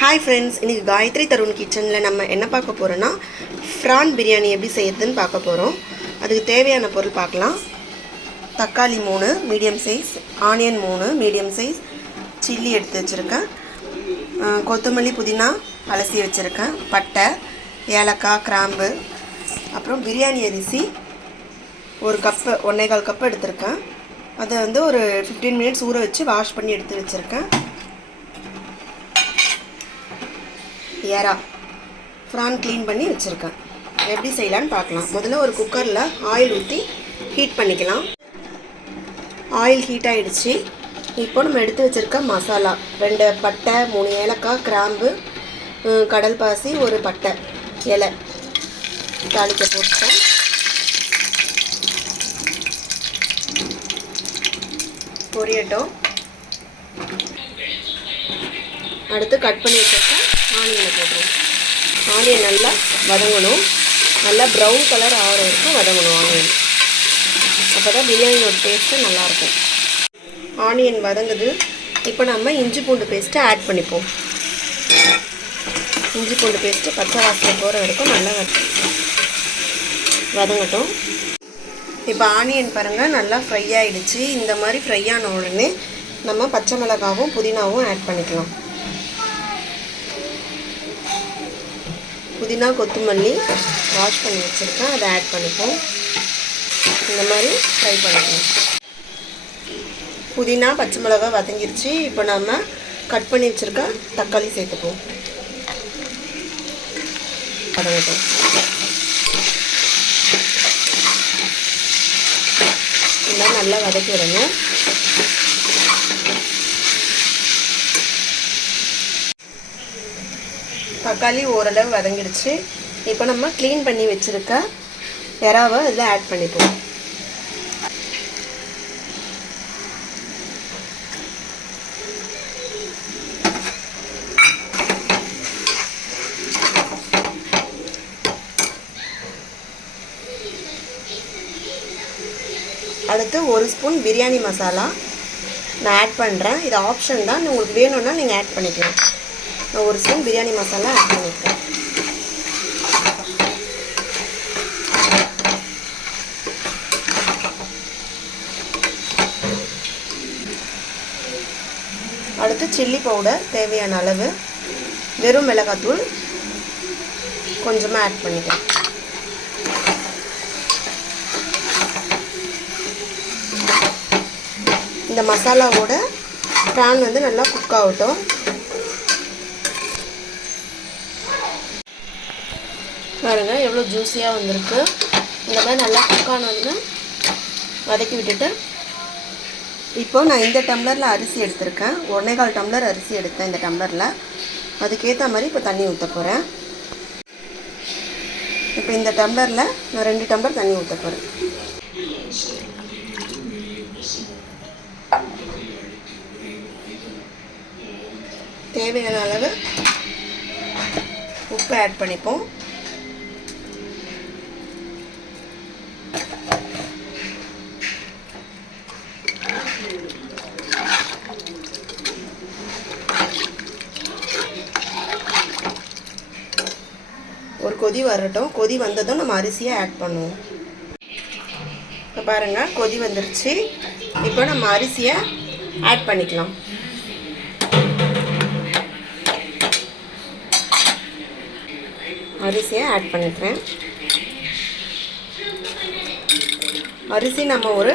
Hi friends இன்றைக்கி காயத்ரி தருண் கிச்சனில் நம்ம என்ன பார்க்க போகிறோன்னா ஃப்ரான் பிரியாணி எப்படி செய்யறதுன்னு பார்க்க போகிறோம் அதுக்கு தேவையான பொருள் பார்க்கலாம். தக்காளி மூணு மீடியம் சைஸ் ஆனியன் மூணு மீடியம் சைஸ் சில்லி எடுத்து வச்சுருக்கேன். கொத்தமல்லி புதினா அலசி வச்சுருக்கேன். பட்டை ஏலக்காய் கிராம்பு அப்புறம் பிரியாணி அரிசி ஒரு கப்பு ஒன்றே கால் கப்பு எடுத்திருக்கேன். அதை வந்து ஒரு ஃபிஃப்டீன் மினிட்ஸ் ஊற வச்சு வாஷ் பண்ணி எடுத்து வச்சுருக்கேன். ஏரா ஃப்ரான் க்ளீன் பண்ணி வச்சுருக்கேன். எப்படி செய்யலான்னு பார்க்கலாம். முதல்ல ஒரு குக்கரில் ஆயில் ஊற்றி ஹீட் பண்ணிக்கலாம். ஆயில் ஹீட் ஆகிடுச்சு இப்போ நம்ம எடுத்து வச்சுருக்க மசாலா ரெண்டு பட்டை மூணு ஏலக்காய் கிராம்பு கடல் பாசி ஒரு பட்டை இலை. தாளிக்க போட்டுட்டேன். பொரியட்டும். அடுத்து கட் பண்ணி வச்சிருக்கேன் ஆனியனை போட்டுருவோம். ஆனியன் நல்லா வதங்கணும். நல்லா ப்ரௌன் கலர் ஆகிற வரைக்கும் வதங்கணும் ஆனியன். அப்போ தான் பிரியாணியோட டேஸ்ட்டு நல்லாயிருக்கும். ஆனியன் வதங்குது. இப்போ நம்ம இஞ்சி பூண்டு பேஸ்ட்டு ஆட் பண்ணிப்போம். இஞ்சி பூண்டு பேஸ்ட்டு பச்சை வாசனை போகிற வரைக்கும் நல்லா வதங்கட்டும். இப்போ ஆனியன் பாருங்கள் நல்லா ஃப்ரை ஆகிடுச்சு இந்த மாதிரி ஃப்ரை ஆன உடனே நம்ம பச்சை மிளகாவும் புதினாவும் ஆட் பண்ணிக்கலாம். புதினா கொத்தமல்லி வாஷ் பண்ணி வச்சுருக்கேன். அதை ஆட் பண்ணிப்போம். இந்த மாதிரி ஃப்ரை பண்ணிக்கணும் புதினா பச்சை மிளகா வதங்கிருச்சு. இப்போ நம்ம கட் பண்ணி வச்சுருக்க தக்காளி சேர்த்துப்போம். வதங்கட்டும். நல்லா வதக்கி விடுங்க. தக்காளி ஓரளவு வதங்கிடுச்சு. இப்போ நம்ம க்ளீன் பண்ணி வச்சுருக்க எறாவை இதில் ஆட் பண்ணிப்போம். அடுத்து ஒரு ஸ்பூன் பிரியாணி மசாலா. நான் ஆட் பண்ணுறேன் இது ஆப்ஷன் தான். உங்களுக்கு வேணும்னா நீங்கள் ஆட் பண்ணிக்கலாம். நான் ஒரு ஸ்பூன் பிரியாணி மசாலா ஆட் பண்ணிக்கிறேன் அடுத்து சில்லி பவுடர் தேவையான அளவு. வெறும் மிளகாத்தூள் கொஞ்சமாக ஆட் பண்ணிக்கிறேன் இந்த மசாலாவோட ப்ரான் வந்து நல்லா குக் ஆகட்டும். பாருங்க எவ்வளோ ஜூஸியாக வந்திருக்கு. இந்த மாதிரி நல்லா குக் ஆனதுன்னு வதக்கி விட்டுட்டு இப்போ நான் இந்த டம்ளரில் அரிசி எடுத்திருக்கேன். ஒன்றே கால் டம்ளர் அரிசி எடுத்தேன் இந்த டம்ளரில் அதுக்கேற்ற மாதிரி இப்போ தண்ணி ஊற்ற போகிறேன் இப்போ இந்த டம்ளரில் நான் ரெண்டு டம்ளர் தண்ணி ஊற்ற போகிறேன் தேவையான அளவு உப்பு ஆட் பண்ணிப்போம் ஒரு கொதி வரட்டும். கொதி வந்ததும் நம்ம அரிசியை ஆட் பண்ணுவோம். இப்போ பாருங்கள் கொதி வந்துருச்சு. இப்போ நம்ம அரிசியை ஆட் பண்ணிக்கலாம். அரிசியை ஆட் பண்ணிக்கிறேன். அரிசி நம்ம ஒரு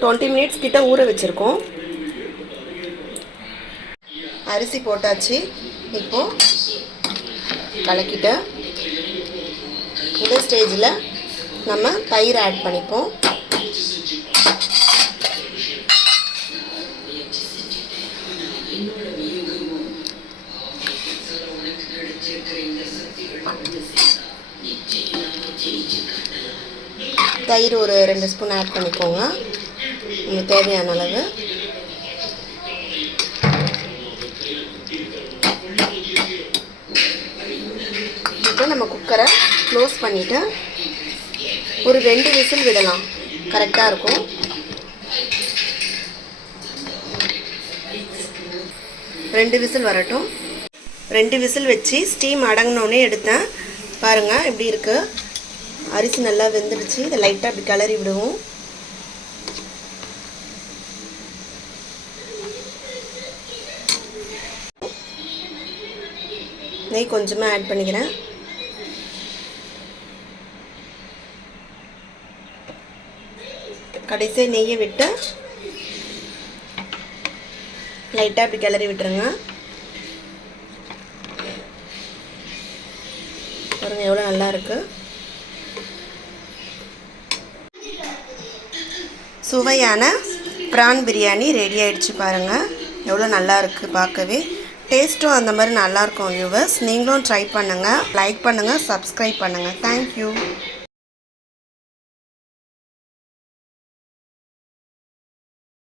டுவெண்ட்டி மினிட்ஸ் கிட்ட ஊற வச்சுருக்கோம். அரிசி போட்டாச்சு. இப்போது கலக்கிட்டு இந்த ஸ்டேஜில் நம்ம தயிர் ஆட் பண்ணிப்போம். தயிர் ஒரு ரெண்டு ஸ்பூன் ஆட் பண்ணிக்கோங்க. உங்களுக்கு தேவையான அளவு. இப்போ நம்ம குக்கரை க்ளோஸ் பண்ணிவிட்டு ஒரு ரெண்டு விசில் விடலாம். கரெக்டாக இருக்கும். ரெண்டு விசில் வரட்டும். ரெண்டு விசில் வச்சு ஸ்டீம் அடங்கினோடனே எடுத்தேன். பாருங்கள் இப்படி இருக்குது அரிசி நல்லா வெந்துடுச்சு. இதை லைட்டாக அப்படி கிளறி விடுவோம். நெய் கொஞ்சமாக ஆட் பண்ணிக்கிறேன். கடைசியாக நெய்யை விட்டு லைட்டாக அப்படி கிளறி விட்டுருங்க. பாருங்கள் எவ்வளோ நல்லா இருக்கு. சுவையான ப்ரான் பிரியாணி ரெடி ஆகிடுச்சு பாருங்கள் எவ்வளோ நல்லா இருக்குது பார்க்கவே. டேஸ்ட்டும் அந்த மாதிரி நல்லாயிருக்கும் வியூவர்ஸ் நீங்களும் ட்ரை பண்ணுங்கள் லைக் பண்ணுங்கள் சப்ஸ்கிரைப் பண்ணுங்கள் தேங்க்யூ